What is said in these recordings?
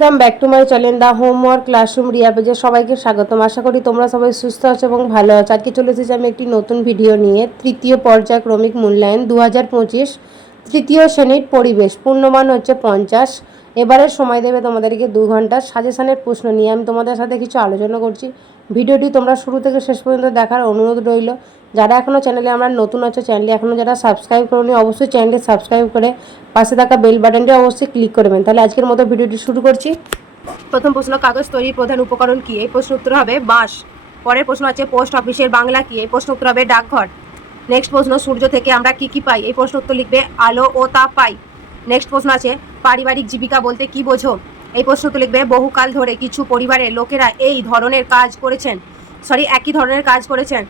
Welcome back to my channel the homework classroom Riya পেজে সবাইকে স্বাগতম। আশা করি তোমরা সবাই সুস্থ আছো এবং ভালো আছো। আজকে চলে এসেছি আমি একটি নতুন ভিডিও নিয়ে। তৃতীয় পর্যায়ক্রমিক মূল্যায়ন 2025 তৃতীয় শ্রেণীর পরিবেশ, পূর্ণমান হচ্ছে 50। এবারের সময় দেবে তোমাদেরকে 2 ঘন্টা। সাজেশনের প্রশ্ন নিয়ে আমি তোমাদের সাথে কিছু আলোচনা করছি। ভিডিওটি তোমরা শুরু থেকে শেষ পর্যন্ত দেখার অনুরোধ রইল। যারা এখনও চ্যানেলে আমরা নতুন আছো, চ্যানেলে এখনও যারা সাবস্ক্রাইব করোনি অবশ্যই চ্যানেলটি সাবস্ক্রাইব করে পাশে থাকা বেল বাটনটি অবশ্যই ক্লিক করবেন। তাহলে আজকের মতো ভিডিওটি শুরু করছি। প্রথম প্রশ্ন, কাগজ তৈরির প্রধান উপকরণ কি? এই প্রশ্ন উত্তর হবে বাঁশ। পরের প্রশ্ন আছে পোস্ট অফিসের বাংলা কি? এই প্রশ্ন উত্তর হবে ডাকঘর। নেক্সট প্রশ্ন, সূর্য থেকে আমরা কি কি পাই? এই প্রশ্ন উত্তর লিখবে আলো ও তাপ পাই। নেক্সট প্রশ্ন আছে পারিবারিক জীবিকা বলতে কি বোঝো? এই প্রশ্ন উত্তর লিখবে বহুকাল ধরে কিছু পরিবারের লোকেরা একই ধরনের কাজ করেছেন,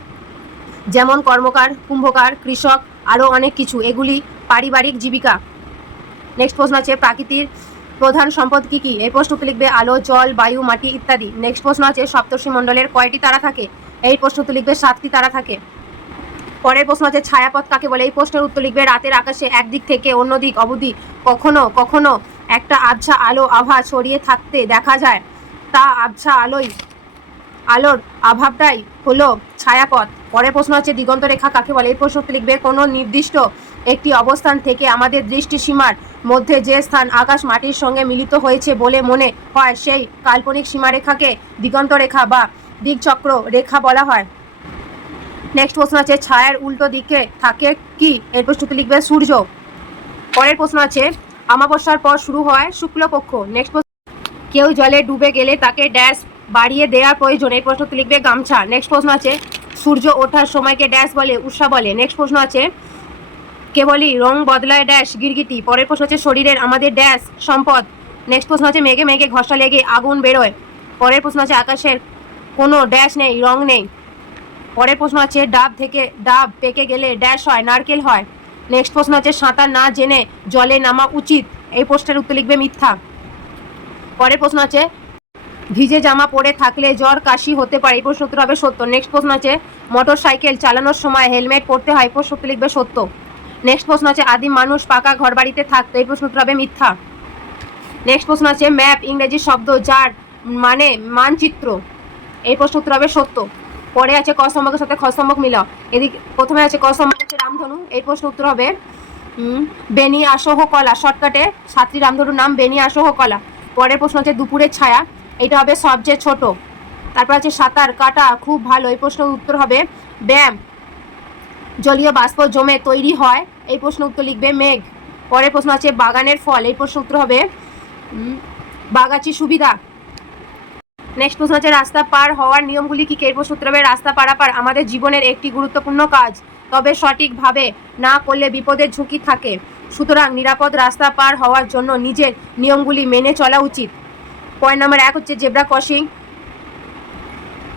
যেমন কর্মকার, কুম্ভকার, কৃষক, আরও অনেক কিছু। এগুলি পারিবারিক জীবিকা। নেক্সট প্রশ্ন আছে প্রাকৃতির প্রধান সম্পদ কি কি? এই প্রশ্ন উত্তর লিখবে আলো, জল, বায়ু, মাটি ইত্যাদি। নেক্সট প্রশ্ন আছে সপ্তর্ষি মণ্ডলের কয়টি তারা থাকে? এই প্রশ্ন উত্তর লিখবে 7টি তারা থাকে। পরের প্রশ্ন আছে ছায়াপথ কাকে বলে? এই প্রশ্নের উত্তর লিখবে রাতের আকাশে একদিক থেকে অন্য দিক অবধি কখনো কখনো একটা আবছা আলো আভা ছড়িয়ে থাকতে দেখা যায়, তা আবছা আলোর অভাবটাই হলো ছায়াপথ। পরের প্রশ্ন আছে দিগন্ত রেখা কাকে বলে? এই প্রশ্ন উত্তর লিখবে কোনো নির্দিষ্ট একটি অবস্থান থেকে আমাদের দৃষ্টিসীমার মধ্যে যে স্থান আকাশ মাটির সঙ্গে মিলিত হয়েছে বলে মনে হয় সেই কাল্পনিক সীমারেখাকে দিগন্ত রেখা বা দিকচক্র রেখা বলা হয়। নেক্সট প্রশ্ন আছে ছায়ার উল্টো দিকে থাকে কি? এর প্রশ্ন উত্তর লিখবে সূর্য। পরের প্রশ্ন আছে অমাবস্যার পর শুরু হয় শুক্লপক্ষ। নেক্সট প্রশ্ন, কেউ জলে ডুবে গেলে তাকে ড্যাশ বাড়িয়ে দেওয়ার প্রয়োজন? এই প্রশ্ন উত্তর লিখবে গামছা। নেক্সট প্রশ্ন আছে সূর্য ওঠার সময়কে ড্যাশ বলে? উষা বলে। নেক্সট প্রশ্ন আছে কেবলই রং বদলায় ড্যাশ গিরগিটি। পরের প্রশ্ন আছে শরীরের আমাদের ড্যাশ সম্পদ? নেক্সট প্রশ্ন আছে মেঘে মেঘে ঘষা লেগে আগুন বেরোয়। পরের প্রশ্ন আছে আকাশের কোনো ড্যাশ নেই, রং নেই। পরের প্রশ্ন আছে ডাব পেকে গেলে ড্যাশ হয়, নারকেল হয়। নেক্সট প্রশ্ন আছে সাঁতার না জেনে জলে নামা উচিত? এই প্রশ্নের উত্তর লিখবে মিথ্যা। পরের প্রশ্ন আছে ভিজে জামা পরে থাকলে জ্বর কাশি হতে পারে? এই প্রশ্ন উত্তর হবে সত্য। নেক্সট প্রশ্ন আছে মোটর সাইকেল চালানোর সময় হেলমেট পরতে হয়? এই প্রশ্ন উত্তর লিখবে সত্য। নেক্সট প্রশ্ন আছে আদিম মানুষ পাকা ঘর বাড়িতে থাকতো? এই প্রশ্ন উত্তর হবে মিথ্যা। নেক্সট প্রশ্ন আছে ম্যাপ ইংরেজি শব্দ যার মানে মানচিত্র? এই প্রশ্ন উত্তর হবে সত্য। পরে আছে ক স্তম্ভকের সাথে খ স্তম্ভক মিলাও। এদিকে প্রথমে আছে ক স্তম্ভক আছে রামধনু। এই প্রশ্ন উত্তর হবে বেনি আসহ কলা। শর্টকাটে 7টি রামধনুর নাম বেনি আসহ কলা। পরের প্রশ্ন আছে দুপুরের ছায়া, এটা হবে সবচেয়ে ছোট। তারপর আছে সাঁতার কাটা খুব ভালো। এই প্রশ্নের উত্তর হবে ব্যায়াম। জলীয় বাষ্প জমে তৈরি হয়? এই প্রশ্ন উত্তর লিখবে মেঘ। পরের প্রশ্ন আছে বাগানের ফল? এই প্রশ্ন উত্তর হবে বাগাচি সুবিধা। নেক্সট প্রশ্ন আছে রাস্তা পার হওয়ার নিয়মগুলি কি? এই প্রশ্ন উত্তর হবে রাস্তা পারাপার আমাদের জীবনের একটি গুরুত্বপূর্ণ কাজ, তবে সঠিকভাবে না করলে বিপদের ঝুঁকি থাকে। সুতরাং নিরাপদ রাস্তা পার হওয়ার জন্য নিজের নিয়মগুলি মেনে চলা উচিত। পয়েন্ট নাম্বার 1 হচ্ছে zebra crossing,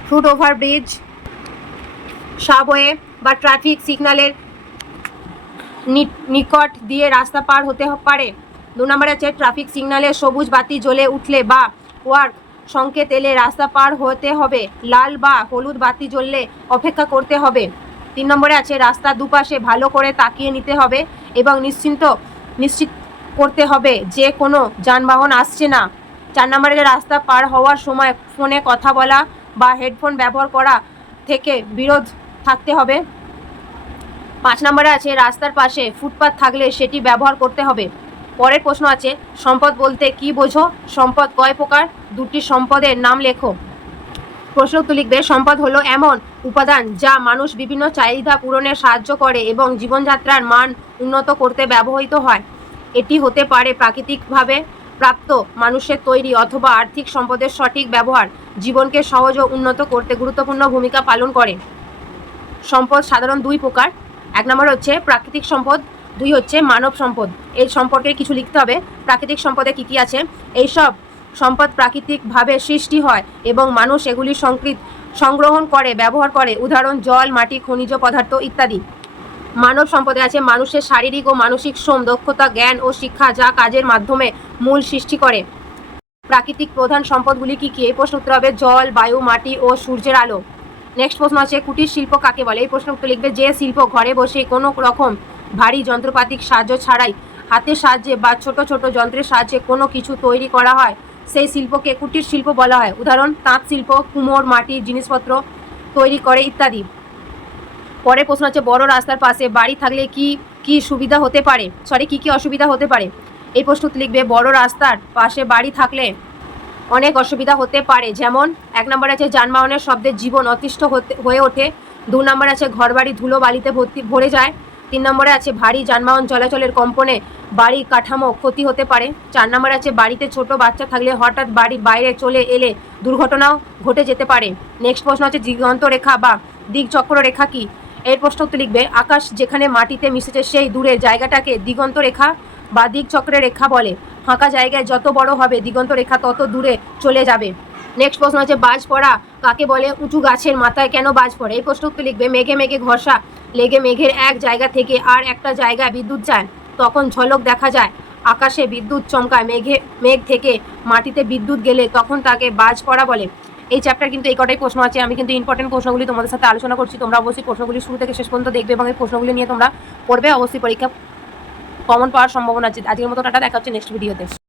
foot over bridge, subway বা ট্রাফিক সিগন্যালের নিকট দিয়ে রাস্তা পার হতে পারে। 2 নম্বরে আছে ট্রাফিক সিগন্যালে সবুজ বাতি জ্বলে উঠলে বা ওয়ার্ক সংকেত এলে রাস্তা পার হতে হবে, লাল বা হলুদ বাতি জ্বললে অপেক্ষা করতে হবে। 3 নম্বরে আছে রাস্তার দুপাশে ভালো করে তাকিয়ে নিতে হবে এবং নিশ্চিত করতে হবে যে কোনো যানবাহন আসছে না। 4 নম্বরে রাস্তা পার হওয়ার সময় ফোনে কথা বলা বা হেডফোন ব্যবহার করা থেকে বিরত থাকতে হবে। 5 নম্বরে আছে রাস্তার পাশে ফুটপাত থাকলে সেটি ব্যবহার করতে হবে। পরের প্রশ্ন আছে সম্পদ বলতে কি বোঝো? সম্পদ কয় প্রকার? 2টি সম্পদের নাম লেখো। প্রশ্ন উত্তর লিখবে সম্পদ হলো এমন উপাদান যা মানুষ বিভিন্ন চাহিদা পূরণে সাহায্য করে এবং জীবনযাত্রার মান উন্নত করতে ব্যবহৃত হয়। এটি হতে পারে প্রাকৃতিকভাবে প্রাপ্ত, মানুষের তৈরি অথবা আর্থিক সম্পদের সঠিক ব্যবহার জীবনকে সহজ ও উন্নত করতে গুরুত্বপূর্ণ ভূমিকা পালন করে। সম্পদ সাধারণ 2 প্রকার। 1 নম্বর হচ্ছে প্রাকৃতিক সম্পদ, 2 হচ্ছে মানব সম্পদ। এই সম্পর্কে কিছু লিখতে হবে। প্রাকৃতিক সম্পদে কি কি আছে? এইসব সম্পদ প্রাকৃতিকভাবে সৃষ্টি হয় এবং মানুষ এগুলি সংগ্রহণ করে ব্যবহার করে, উদাহরণ জল, মাটি, খনিজ পদার্থ ইত্যাদি। মানব সম্পদে আছে মানুষের শারীরিক ও মানসিক শ্রম, দক্ষতা, জ্ঞান ও শিক্ষা যা কাজের মাধ্যমে মূল সৃষ্টি করে। প্রাকৃতিক প্রধান সম্পদগুলি কি কি? এই প্রশ্ন উত্তর হবে জল, বায়ু, মাটি ও সূর্যের আলো। নেক্সট প্রশ্ন আছে কুটির শিল্প কাকে বলে? এই প্রশ্নের উত্তর লিখবে যে শিল্প ঘরে বসে কোনো রকম ভারী যন্ত্রপাতির সাহায্য ছাড়াই হাতের সাহায্যে বা ছোট ছোট যন্ত্রের সাহায্যে কোনো কিছু তৈরি করা হয় সেই শিল্পকে কুটির শিল্প বলা হয়। উদাহরণ তাঁত শিল্প, কুমোর মাটির জিনিসপত্র তৈরি করে ইত্যাদি। পরের প্রশ্ন হচ্ছে বড় রাস্তার পাশে বাড়ি থাকলে কি কি সুবিধা হতে পারে, কি কি অসুবিধা হতে পারে। এই প্রশ্নটি লিখবে বড় রাস্তার পাশে বাড়ি থাকলে অনেক অসুবিধা হতে পারে। যেমন 1 নম্বরে আছে যানবাহনের শব্দে জীবন অতিষ্ঠ হয়ে ওঠে। 2 নম্বরে আছে ঘরবাড়ি ধুলো বালিতে ভরে যায়। 3 নম্বরে আছে ভারী যানবাহন চলাচলের কম্পনে বাড়ির কাঠামো ক্ষতি হতে পারে। 4 নম্বরে আছে বাড়িতে ছোট বাচ্চা থাকলে হঠাৎ বাড়ির বাইরে চলে এলে দুর্ঘটনাও ঘটে যেতে পারে। নেক্সট প্রশ্ন হচ্ছে দিগন্ত রেখা বা দিকচক্র রেখা কি। এর প্রশ্নটি লিখবে আকাশ যেখানে মাটিতে মিশেছে সেই দূরের জায়গাটাকে দিগন্ত রেখা বা দিকচক্রের রেখা বলে। ফাঁকা জায়গায় যত বড় হবে দিগন্ত রেখা তত দূরে চলে যাবে। নেক্সট প্রশ্ন হচ্ছে বাজ পড়া কাকে বলে, উঁচু গাছের মাথায় কেন বাজ পড়ে। এই প্রশ্নটি লিখবে মেঘে মেঘে ঘষা লেগে মেঘের এক জায়গা থেকে আর একটা জায়গায় বিদ্যুৎ যায়, তখন ঝলক দেখা যায়। আকাশে বিদ্যুৎ চমকায়, মেঘ থেকে মাটিতে বিদ্যুৎ গেলে তখন তাকে বাজ পড়া বলে। এই চ্যাপ্টার কিন্তু এই কটাই প্রশ্ন আছে। আমি কিন্তু ইম্পর্টেন্ট প্রশ্নগুলি তোমাদের সাথে আলোচনা করছি। তোমরা অবশ্যই প্রশ্নগুলি শুরু থেকে শেষ পর্যন্ত দেখবে এবং এই প্রশ্নগুলি নিয়ে তোমরা পড়বে। অবশ্যই পরীক্ষা কমন পাওয়ার সম্ভাবনা আছে। আজকের মতো টাটা, দেখা হচ্ছে নেক্সট ভিডিওতে।